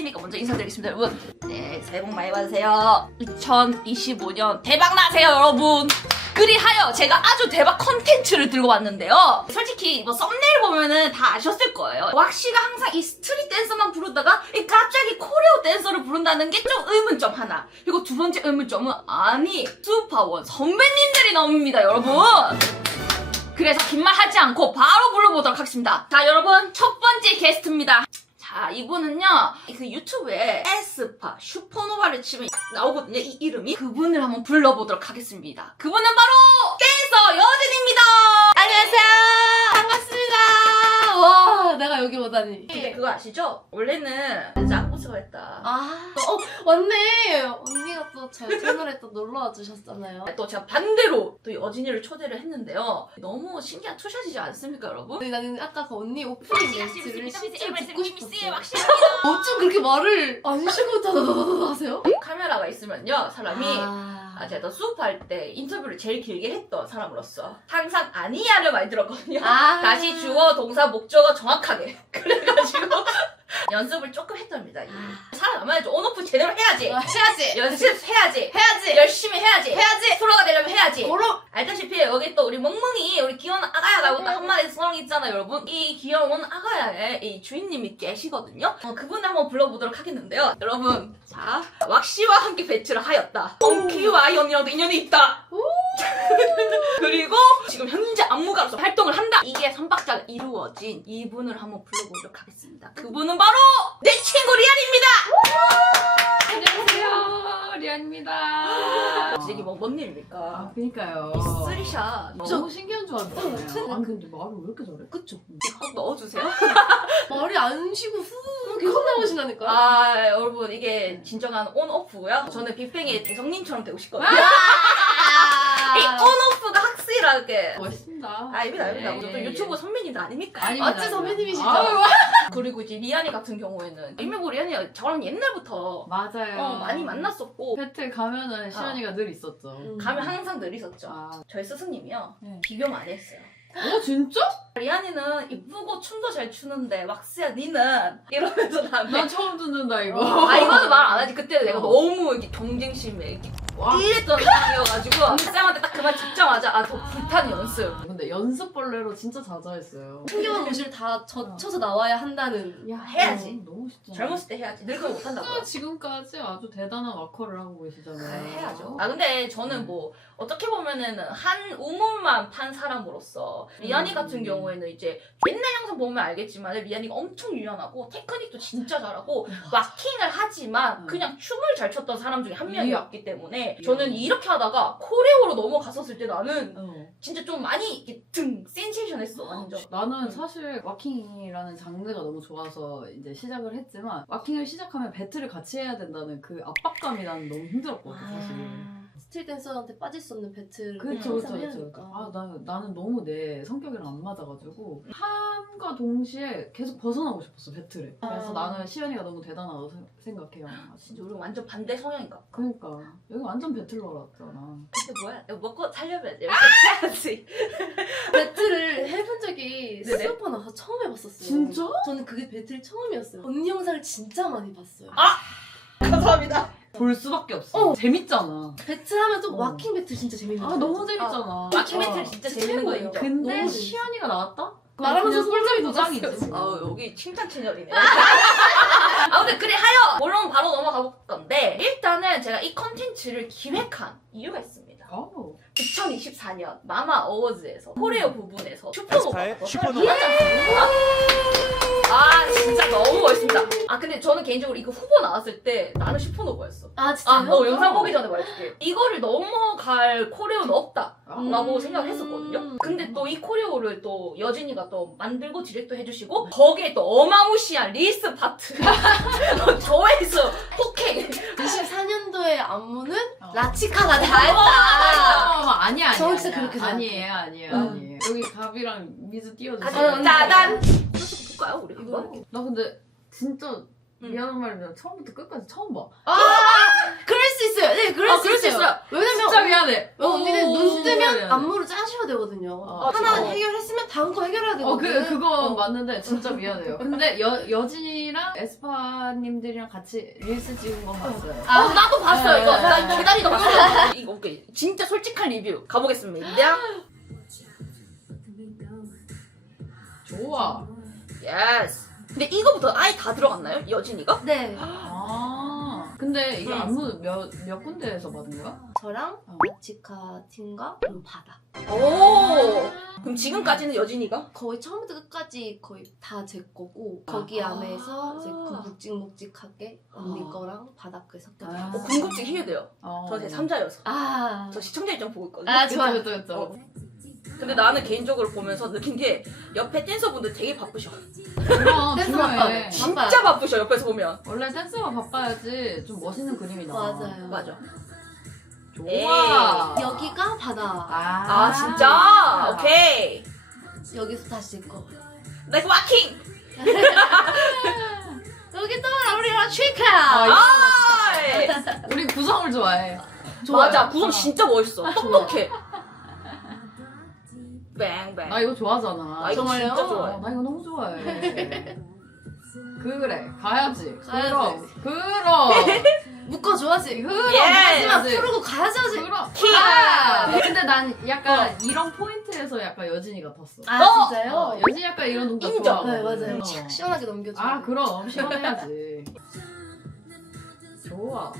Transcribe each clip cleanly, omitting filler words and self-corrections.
혜림이가 먼저 인사드리겠습니다, 여러분. 네, 새해 복 많이 받으세요. 2025년 대박 나세요, 여러분. 그리하여 제가 아주 대박 컨텐츠를 들고 왔는데요. 솔직히 뭐 썸네일 보면은 다 아셨을 거예요. 왁시가 항상 이 스트릿 댄서만 부르다가 갑자기 코레오 댄서를 부른다는 게 좀 의문점 하나. 그리고 두 번째 의문점은 아니 슈퍼원 선배님들이 나옵니다, 여러분. 그래서 긴 말 하지 않고 바로 불러보도록 하겠습니다. 자, 여러분 첫 번째 게스트입니다. 자, 이분은요, 그 유튜브에 에스파, 슈퍼노바를 치면 나오거든요, 이 이름이. 그분을 한번 불러보도록 하겠습니다. 그분은 바로 댄서 여진입니다! 안녕하세요. 반갑습니다. 와, 내가 여기 오다니. 근데 그거 아시죠? 원래는 짱구스가 했다. 맞네. 언니가 또 제 채널에 또 놀러와 주셨잖아요. 또 제가 반대로 또 여진이를 초대를 했는데요. 너무 신기한 투샷이지 않습니까, 여러분? 근데 나는 아까 그 언니 오프닝 멘트를 실제로 듣고 싶었어요. 왁시야. 어쩜 그렇게 말을 안 쉬고 다다다다 하세요? 카메라가 있으면요, 사람이 제가 또 수업할 때 인터뷰를 제일 길게 했던 사람으로서 항상 아니야를 많이 들었거든요. 다시 주어, 동사, 목적어 정확하게. 그래가지고 연습을 조금 했답니다. 살아남아야지. 온오프 제대로 해야지. 해야지. 연습해야지. 해야지. 열심히 해야지. 해야지. 프로가 되려면 해야지. 고로. 알다시피 여기 또 우리 멍멍이 우리 귀여운 아가야라고 또 한마디 성 있잖아요, 여러분. 이 귀여운 아가야의 이 주인님이 계시거든요. 그분을 한번 불러보도록 하겠는데요. 여러분, 자, 왁시와 함께 배틀을 하였다. 엉키와 연이랑도 인연이 있다. 그리고 지금 현재 안무가로서 활동을 한다. 이게 3박자가 이루어진 이분을 한번 불러보도록 하겠습니다. 그분은 바로 내 친구 리안입니다. 안녕하세요, 리안입니다. 진짜 이게 뭔 일입니까? 그니까요. 이 쓰리샷 너무 신기한 줄 알았잖아요. 아니 근데 말을 왜 이렇게 잘해? 그쵸? 꼭 넣어주세요. 말이 안 쉬고 후 계속 나오시다니까요. 아, 여러분 이게 진정한 온오프고요. 저는 빅뱅의 대성님처럼 되고 싶거든요. 이 온오프가 확실하게. 멋있습니다. 아닙니다. 네, 또 예, 유튜브 예. 선배님들 아닙니까? 아닙니다. 맞지, 선배님이시죠? 아유, 그리고 이제 리안이 같은 경우에는 이명보 리안이가 저랑 옛날부터 맞아요. 많이 만났었고 배틀 가면은 시연이가 늘 있었죠. 가면 항상 늘 있었죠. 아, 저희 스승님이요. 네. 비교 많이 했어요. 진짜? 리안이는 이쁘고 춤도 잘 추는데 왁스야 니는 이러면서 나한테 난 처음 듣는다 이거. 이거는 말 안 하지. 그때 내가 어. 너무 이렇게 경쟁심에 이렇게 와. 이랬던 상황이어가지고 쌤한테 딱 그 말 듣자마자 더 불타는 연습. 근데 연습벌레로 진짜 자자했어요. 신기한 옷을 다 젖혀서 나와야 한다는. 야, 해야지. 너무 쉽잖아. 젊었을 때 해야지. 늙으면 못한다고. 진짜 지금까지 아주 대단한 와커를 하고 계시잖아요. 해야죠. 근데 저는 뭐 어떻게 보면은 한 우물만 판 사람으로서 리안이 같은 경우에는 이제 옛날 영상 보면 알겠지만 리안이가 엄청 유연하고 테크닉도 진짜 잘하고 왁킹을 하지만 그냥 춤을 잘 췄던 사람 중에 한 명이었기 때문에 저는 이렇게 하다가 코레오로 넘어갔었을 때 나는 진짜 좀 많이 이렇게 센세이션했어 완전. 나는 사실 와킹이라는 장르가 너무 좋아서 이제 시작을 했지만 와킹을 시작하면 배틀을 같이 해야 된다는 그 압박감이 나는 너무 힘들었거든 사실. 스틸 댄서한테 빠질 수 없는 배틀을 그쵸. 항상 해야 하니까. 나는 너무 내 성격이랑 안 맞아가지고 함과 동시에 계속 벗어나고 싶었어 배틀에. 그래서 나는 시연이가 너무 대단하다고 생각해요. 진짜 우리 완전 반대 성향인가 봐. 그러니까 여기 완전 배틀러였잖아. 근데 뭐야? 이거 먹고 살려면 이렇게 해야지. 배틀을 해본 적이 네네. 수업 하나 가서 처음 해봤었어요. 진짜? 저는 그게 배틀 처음이었어요. 언니 영상을 진짜 많이 봤어요. 감사합니다. 볼 수밖에 없어. 재밌잖아. 배틀하면 또 어. 와킹 배틀 진짜 재밌는 거 너무 재밌잖아. 와킹 배틀 진짜 재밌는 거 인정. 근데 너무 시연이가 나왔다? 말하면서 솔직히 도장이지. 녹았어요. 여기 칭찬 채널이네. 근데 그래 하여 물론 바로 넘어가 볼 건데 일단은 제가 이 컨텐츠를 기획한 이유가 있습니다. 2024년 마마 어워즈에서 코레오 부분에서 에스파의 슈퍼노바가 슈퍼노바. 이었지 않습니까? 진짜 너무 멋있습니다. 근데 저는 개인적으로 이거 후보 나왔을 때 나는 슈퍼노바였어. 진짜요? 영상 보기 전에 말해줄게. 이거를 넘어갈 코레오는 없다. 라고 생각을 음. 했었거든요. 근데 또 이 코레오를 또 여진이가 또 만들고 디렉도 해주시고 거기에 또 어마무시한 리스 파트 조회수 폭행 24년도의 안무는 어. 라치카가 다 했다. 아니야. 저는 진짜 그렇게 아니에요. 응. 여기 갑이랑 미즈 띄워주세요. 짜잔! 볼까요 우리 이거 그거? 나 근데 진짜 미안한 말이면 처음부터 끝까지 처음 봐. 그럴 수 있어요. 네, 그럴 수 있어요. 왜냐면 진짜 미안해. 언니는 오, 눈 진짜 뜨면 미안해. 안무를 짜셔야 되거든요. 아, 하나 진짜. 해결했으면 다음 거 해결해야 되거든. 그거 맞는데 진짜 미안해요. 근데 여진이랑 에스파님들이랑 같이 릴스 찍은 건 봤어요. 나도 봤어요 네, 이거. 네, 나 네. 기다리다 봤어요. 이거 오케이. 진짜 솔직한 리뷰 가보겠습니다. 좋아. 예스. 근데 이거부터 아예 다 들어갔나요? 여진이가? 네. 근데 이거 안무 몇 군데에서 받은 거야? 저랑 어. 마치카 팀과 그리고 바다. 오. 그럼 지금까지는 여진이가? 거의 처음부터 끝까지 거의 다 제 거고 거기 안에서 이제 묵직묵직하게 언니 거랑 바다 거 섞여서. 궁금증 해야 돼요. 저 제 3자여서. 저 시청자 입장 보고 있거든요. 좋아요. 그쵸. 근데 나는 개인적으로 보면서 느낀 게 옆에 댄서분들 되게 바쁘셔. 그럼 댄스 중요해. 바빠요. 진짜 바쁘셔 옆에서 보면. 원래 댄서가 바빠야지 좀 멋있는 그림이 나와. 맞아요. 맞아. 좋아. 여기가 바다. 아 진짜? 오케이. 여기서 다시 거. Like walking. 여기 또 우리랑 치카. 아. 우리 구성을 좋아해. 맞아. 구성 진짜 멋있어. 똑똑해. 뱅뱅. 나 이거 좋아하잖아. 나 이거 정말요? 진짜 좋아해. 나 이거 너무 좋아해. 그래, 가야지. 가야지. 그럼. 묶어줘야지. 예. 마지막 풀고 가야지. 그럼. 키. 근데 난 약간 이런 포인트에서 약간 여진이 같았어. 진짜요? 여진이 약간 이런 동작 인정. 좋아하거든. 네, 맞아요. 착 시원하게 넘겨줘. 그럼 시원해야지. 좋아.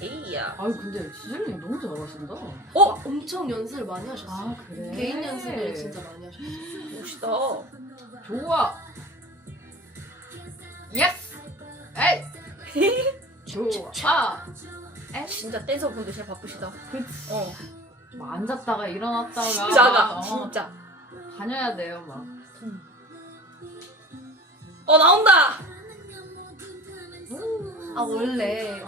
에이야. 근데 지젤님 너무 잘하신다. 엄청 연습을 많이 하셨어요. 그래. 개인 연습을 진짜 많이 하셨어요. 멋있다. 좋아. 예스. 에이. 좋아. 진짜 댄서분들 제일 바쁘시다. 그치. 뭐 앉았다가 일어났다가. 진짜가. 진짜. 다녀야 돼요, 막. 나온다. 원래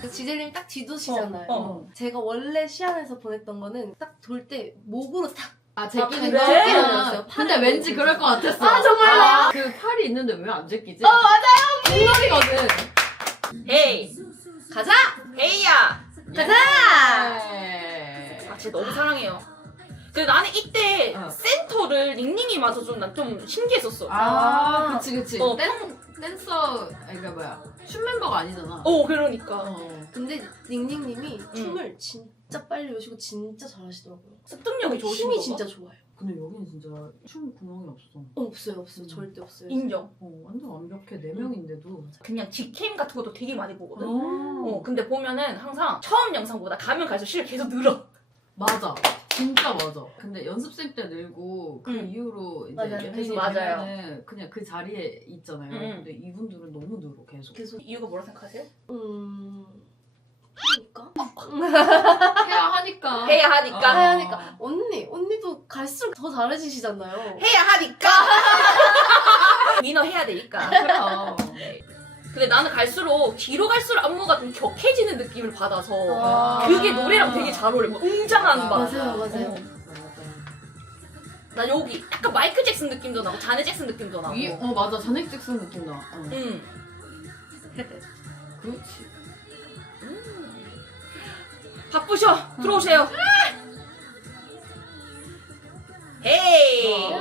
그 지젤님이 딱 뒤도시잖아요. 제가 원래 시안에서 보냈던 거는 딱 돌 때 목으로 딱 제끼는 그래? 거? 제끼는 근데 왠지 그럴 것 같았어. 정말요? 그 팔이 있는데 왜 안 제끼지? 맞아요. 이거리거든. 헤이. 가자! 헤이야. 가자! 진짜 너무 사랑해요. 근데 나는 이때 어. 센터를 닝닝이 맞아 난 좀 신기했었어. 그치. 어, 댄서, 그러니까 뭐야. 춤 멤버가 아니잖아. 그러니까. 근데 닝닝님이 춤을 진짜 빨리 외우시고 진짜 잘하시더라고요. 습득력이 좋으신 힘이 거 진짜 좋아요. 근데 여기는 진짜 춤 구멍이 없어. 없어요. 절대 없어요. 인정. 완전 완벽해. 4명인데도. 그냥 직캠 같은 것도 되게 많이 보거든. 어. 근데 보면은 항상 처음 영상보다 가면 갈수록 실력 계속 늘어. 맞아. 진짜 맞아. 근데 연습생 때 늘고 그 이후로 이제 맞아요. 연예인이 맞아요. 되면은 그냥 그 자리에 있잖아요. 근데 이분들은 너무 늘어 계속. 계속 이유가 뭐라 생각하세요? 하니까? 해야 하니까. 해야 하니까. 해야 하니까. 언니도 갈수록 더 잘해지시잖아요. 해야 하니까. 위너 해야 되니까. 그럼. 근데 나는 갈수록 뒤로 갈수록 안무가 좀 격해지는 느낌을 받아서 아. 그게 노래랑 되게 잘 어울려. 막 웅장한 막. 맞아요. 나 여기 약간 마이클 잭슨 느낌도 나고 자네 잭슨 느낌도 나고. 맞아. 자넥 잭슨 느낌 나. 그렇지. 바쁘셔. 들어오세요. 헤이.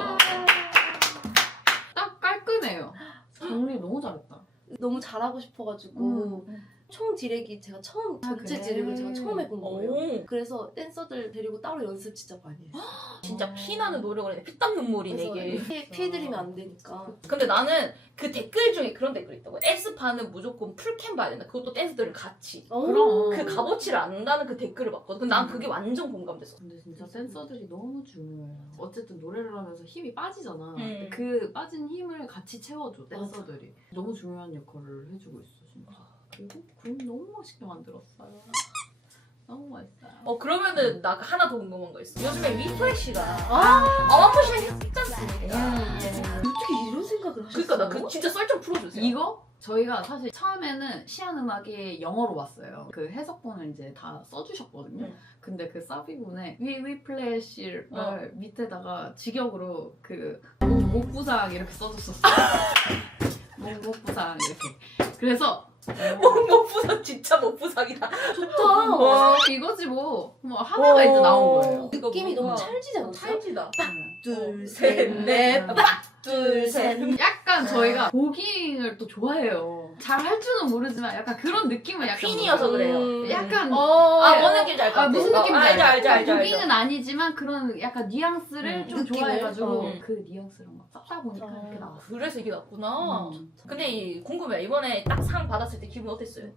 딱 깔끔해요. 정리 너무 잘했다. 너무 잘하고 싶어가지고 총 디렉이 제가 처음 전체 그래? 디렉을 제가 처음 해본 거예요. 오. 그래서 댄서들 데리고 따로 연습 진짜 많이 했어요. 진짜 피나는 노력을 해. 피땀 눈물이네 그래서 이게. 피해드리면 안 되니까. 근데 나는 그 댓글 중에 그런 댓글이 있다고. 에스파는 무조건 풀캠 봐야 된다. 그것도 댄스들은 같이. 그럼. 그 값어치를 안다는 그 댓글을 봤거든. 근데 난 그게 완전 공감됐어. 근데 진짜 센서들이 너무 중요해요. 어쨌든 노래를 하면서 힘이 빠지잖아. 음. 그 빠진 힘을 같이 채워줘, 댄서들이. 너무 중요한 역할을 해주고 있어, 진짜. 그리고 그림 너무 멋있게 만들었어요. 너무 멋있어요. 그러면은 나 하나 더 궁금한 거 있어. 요즘에 위플래시가 아, 어마무시한 했지 않습니까? 어떻게 이런 생각을 하셨어요? 그러니까 나 그 진짜 썰 좀 풀어주세요. 이거 저희가 사실 처음에는 시안 음악이 영어로 왔어요. 그 해석본을 이제 다 써주셨거든요. 근데 그 사비분에 위플래시를 밑에다가 직역으로 그 목부상 이렇게 써줬었어요. 목부상 이렇게. 그래서 목부상 진짜 목부상이다. 좋다. 이거지 뭐 하나가 이제 나온 거예요. 느낌이 이거 너무 뭐야? 찰지지 않았어요? 찰지다. 둘, 셋, 셋, 넷, 넷. 둘, 셋. 약간 저희가 보깅을 또 좋아해요. 잘 할 줄은 모르지만 약간 그런 느낌은 약간 퀸이어서 그래요. 약간 아, 뭔 느낌인지 알 것 같아. 무슨 느낌인지 알죠. 보깅은 아니지만 그런 약간 뉘앙스를 좀 느낌을? 좋아해가지고 그 뉘앙스를 막 썼다 보니까 어. 이렇게 나왔어. 그래서 이게 났구나. 음. 근데 궁금해. 이번에 딱 상 받았을 때 기분 어땠어요?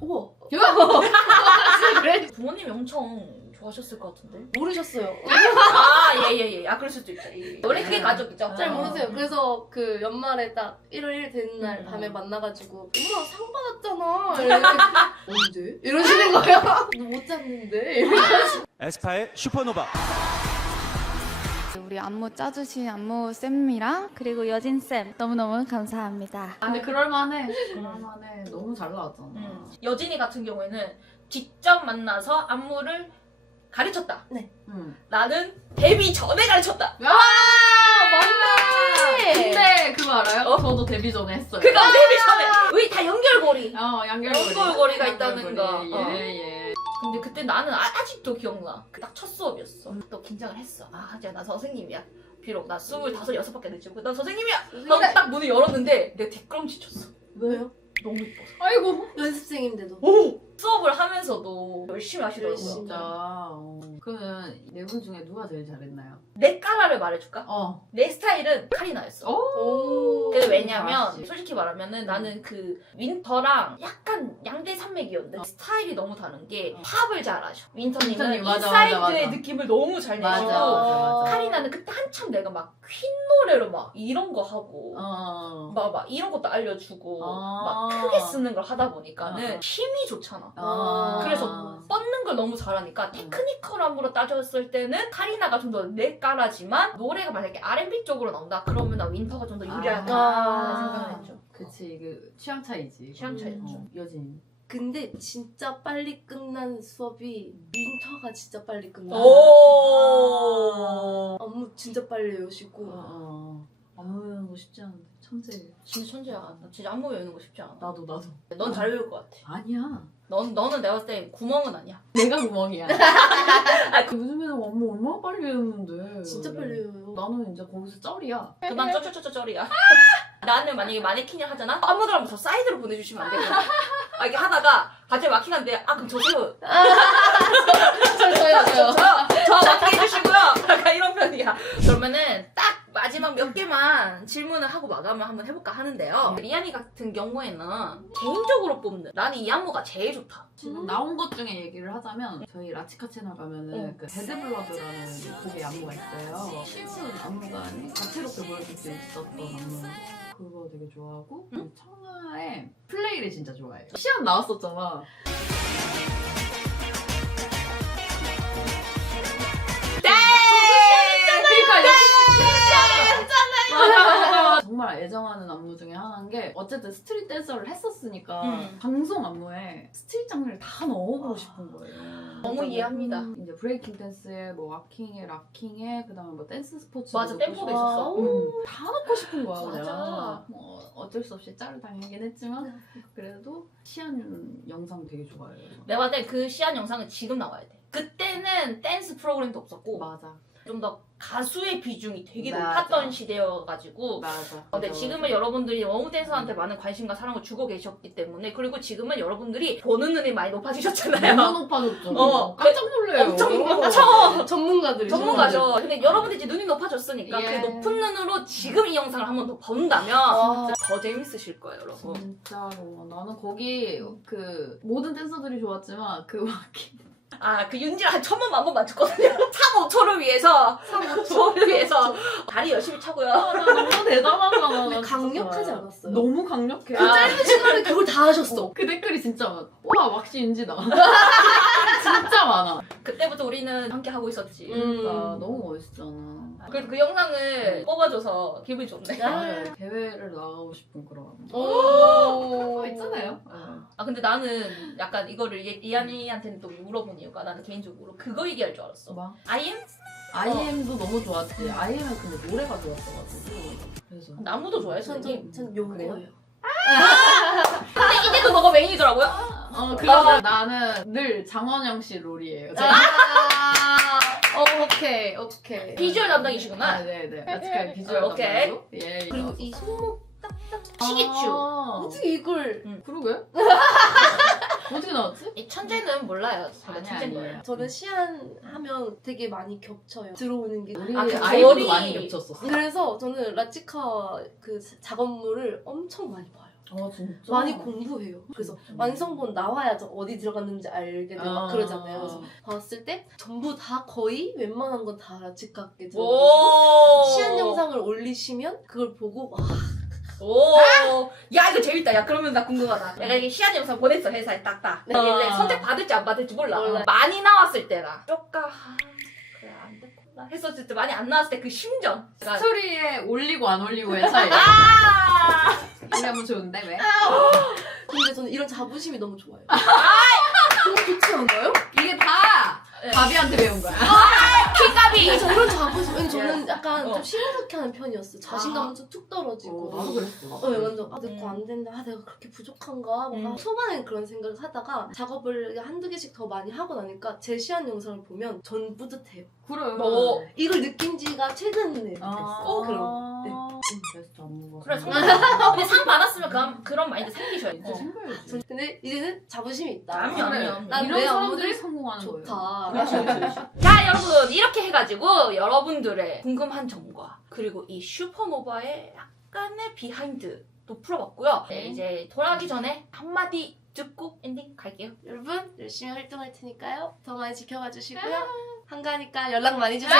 우와. 그래? 부모님이 엄청 좋아하셨을 것 같은데. 모르셨어요. 아, 예. 아, 그럴 수도 있죠. 예. 원래 그게 가족이죠. 잘 아. 모르세요. 그래서 그 연말에 딱 1월 1일 되는 날 밤에 음. 만나가지고 엄마 상 받았잖아. 이렇게 언제? 이러시는 거예요. 너 못 잡는데. 에스파의 슈퍼노바. 우리 안무 짜주신 안무 쌤이랑 그리고 여진 쌤 너무너무 감사합니다. 근데 그럴만해. 너무 잘 나왔잖아. 여진이 같은 경우에는 직접 만나서 안무를 가르쳤다. 나는 데뷔 전에 가르쳤다. 맞네. 근데 그거 알아요? 저도 데뷔 전에 했어요. 그거 데뷔 전에. 우리 다 연결고리. 연결고리가 있다는 거. 예. 근데 그때 나는 아직도 기억나. 그 딱 첫 수업이었어. 또 긴장을 했어. 이제 나 선생님이야. 비록 나 25, 6밖에 안 됐지만 난 선생님이야. 넌 딱 문을 열었는데 내가 뒷걸음질 쳤어. 왜요? 너무 이뻐서. 아이고. 연습생인데도. 수업을 하면서도 열심히 하시더라고요. 열심히. 진짜. 그러면 네 분 중에 누가 제일 잘했나요? 내 까라를 말해줄까? 어. 내 스타일은 카리나였어. 오. 근데 왜냐면 잘하시지. 솔직히 말하면은 나는 그 윈터랑 약간 양대 산맥이었는데 스타일이 너무 다른 게 팝을 잘하셔. 윈터님은 윈터님, 맞아, 인사이드의 맞아. 느낌을 너무 잘 맞아, 내시고 맞아. 카리나는 그때 한참 내가 막 퀸 노래로 막 이런 거 하고 막 이런 것도 알려주고 막 크게 쓰는 걸 하다 보니까는 힘이 좋잖아. 그래서 뻗는 걸 너무 잘하니까 테크니컬함으로 따졌을 때는 카리나가 좀 더 내 까라지만 노래가 만약에 R&B 쪽으로 나온다 그러면 나 윈터가 좀 더 유리하다 생각을 했죠. 그치, 이게 취향 차이지. 취향 차이죠. 여진. 근데 진짜 빨리 끝난 수업이 윈터가 진짜 빨리 끝나. 오. 안무 진짜 빨리 외우시고. 안무 외우는 거 쉽지 않은데. 천재예요. 진짜 천재야. 나 진짜 안무 외우는 거 쉽지 않아. 나도. 넌 잘 외울 것 같아. 아니야. 너는 내가 봤을 때 구멍은 아니야. 내가 구멍이야. 요즘에는 안무 얼마나 빨리 외우는데. 진짜 빨리 외워요. 나는 이제 거기서 쩔이야. 그만 쩌쩌쩌쩌쩌리야. 나는 만약에 마네킹을 하잖아? 안무들 하면 저 사이드로 보내주시면 안 되거든. 이렇게 하다가 갑자기 마킹한데 그럼 저세요. 저요. 저 마킹 해주시고요. 약간 이런 편이야. 그러면은 딱 마지막 몇 개만 질문을 하고 마감을 한번 해볼까 하는데요. 리안이 같은 경우에는 개인적으로 뽑는 나는 이 안무가 제일 좋다. 지금 나온 것 중에 얘기를 하자면 저희 라치카 채널 가면은 그 데드블러드라는 곡의 안무가 있어요. 실수 안무가 다채롭게 보여줄 수 있었던 안무. 그거 되게 좋아하고 청아의 플레이를 진짜 좋아해요. 시안 나왔었잖아. 맞아. 정말 애정하는 안무 중에 하나인 게 어쨌든 스트릿 댄서를 했었으니까 방송 안무에 스트릿 장르를 다 넣어보고 싶은 거예요. 너무 이해합니다. 이제 브레이킹 댄스에 뭐 와킹에 락킹에 그다음에 뭐 댄스 스포츠 맞아, 템포도 있었어. 다 넣고 싶은 거야. 맞아. 그냥. 뭐 어쩔 수 없이 짤을 당하긴 했지만 그래도 시안 영상 되게 좋아해요. 내가 봤을 때 그 시안 영상은 지금 나와야 돼. 그때는 댄스 프로그램도 없었고 맞아. 좀 더 가수의 비중이 되게 맞아. 높았던 시대여가지고 맞아. 근데 지금은 여러분들이 워무 댄서한테 많은 관심과 사랑을 주고 계셨기 때문에 그리고 지금은 여러분들이 보는 눈이 많이 높아지셨잖아요. 너무 높아졌죠. 깜짝 놀래요. 엄청 전문가들이. 전문가죠. 근데 여러분들이 이제 눈이 높아졌으니까 예. 그 높은 눈으로 지금 이 영상을 한 번 더 본다면 와. 더 재밌으실 거예요, 여러분. 진짜로 나는 거기 그 모든 댄서들이 좋았지만 그 와킹 그 윤지를 한 1000번 만번 맞췄거든요. 3-5초를 위해서 3-5초를 위해서 다리 열심히 차고요. 너무 대단하잖아. 근데 나 진짜. 강력하지 않았어요? 너무 강력해. 그 짧은 시간에 그걸 다 하셨어. 그 댓글이 진짜 많아. 와 왁시 윤지다. 진짜 많아. 그때부터 우리는 함께 하고 있었지. 너무 멋있잖아. 그래도 그 영상을 뽑아줘서 기분이 좋네. 대회를 나가고 싶은 그런. 오. 있잖아요. 근데 나는 약간 이거를 이한이한테는 또 물어본 이유가 나는 개인적으로 그거 얘기할 줄 알았어. 뭐? I am IM도 너무 좋았지. IM은 근데 노래가 좋았어가지고. 그래서. 나무도 좋아해, 선생님. 전 요거예요. 근데 이제도 너가 메인이더라고요? 그래서 나는 늘 장원영 씨 롤이에요. 오케이. 비주얼 담당이시구나. 네네. 라치카의 비주얼 오케이. 담당으로. 예. 그리고 이 손목 시기추. 어떻게 이걸 그러게? 어떻게 나왔지? 이 천재는 몰라요. 제가 아니, 천재인 아니에요. 거예요. 저는 시안 하면 되게 많이 겹쳐요. 들어오는 게. 우리 아, 그 아이브도 머리. 많이 겹쳤었어. 그래서 저는 라치카 그 작업물을 엄청 많이 봐요. 진짜? 많이 공부해요. 그래서 완성본 나와야 저 어디 들어갔는지 알게 되고 막 그러잖아요. 그래서 봤을 때 전부 다 거의 웬만한 건 다 라치카께 들어가고 오. 시안 영상을 올리시면 그걸 보고 와 오. 야, 이거 재밌다. 야, 그러면 나 궁금하다. 내가 이게 시안 영상 보냈어, 회사에 딱딱. 네. 이제 선택 받을지 안 받을지 몰라. 몰라요. 많이 나왔을 때라. 쪼까, 그래, 안 됐구나. 했었을 때 많이 안 나왔을 때 그 심정. 스토리에 올리고 안 올리고의 차이. 아! 이러면 좋은데 왜? 근데 저는 이런 자부심이 너무 좋아요. 너무 좋지 않아요? 이게 다 바비한테 배운 거야. 킥가비! 저 이런 자부심. 왜냐면 저는 약간 어. 좀 시무룩해 하는 편이었어요. 자신감 엄청 툭 떨어지고. 나도 그랬어. 완전 내 거 안 된다. 내가 그렇게 부족한가? 막 초반엔 그런 생각을 하다가 작업을 한두 개씩 더 많이 하고 나니까 제 시안 영상을 보면 전 뿌듯해요. 그래. 너. 이걸 느낀 지가 최근에 됐어. 어, 그럼. 네. 베스트 안 먹어. 그래, 근데 상 받았으면 그런 마인드 생기셔야지. 진짜 생각해야지. 근데 이제는 자부심이 있다. 남이 그래. 아니야. 난 이런 내 사람들이 업무를 성공하는 거예요. 좋다. 자, 여러분, 이렇게 해가지고 여러분들의 궁금한 점과 그리고 이 슈퍼노바의 약간의 비하인드도 풀어봤고요. 네, 이제 돌아가기 전에 한마디 듣고 엔딩 갈게요. 여러분 열심히 활동할 테니까요. 더 많이 지켜봐 주시고요. 한가하니까 연락 많이 주세요.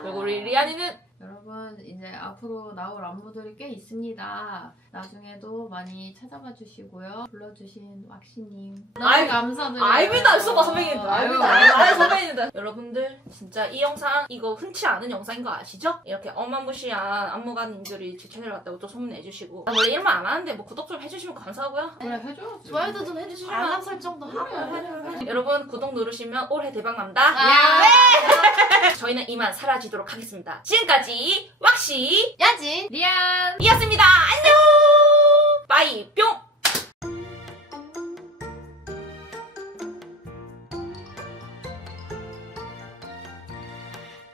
그리고 우리 리안이는 여러분 이제 앞으로 나올 안무들이 꽤 있습니다. 나중에도 많이 찾아봐 주시고요. 불러주신 왁시님 아이, 너무 감사드려요. 알비다 수바 선배님들. 아유, 알비다 선배님들. 여러분들 진짜 이 영상 이거 흔치 않은 영상인 거 아시죠? 이렇게 어마무시한 안무가님들이 제 채널 왔다고 또 소문내주시고 원래 이런 말 안 하는데 뭐 구독 좀 해주시면 감사하고요. 그래 해줘야지. 좋아요도 좀 해주시면 알람 설정도 하고. 여러분 구독 누르시면 올해 대박 납니다. 야. 저희는 이만 사라지도록 하겠습니다. 지금까지 왁시 야진. 리안. 이었습니다. 안녕. 빠이 뿅.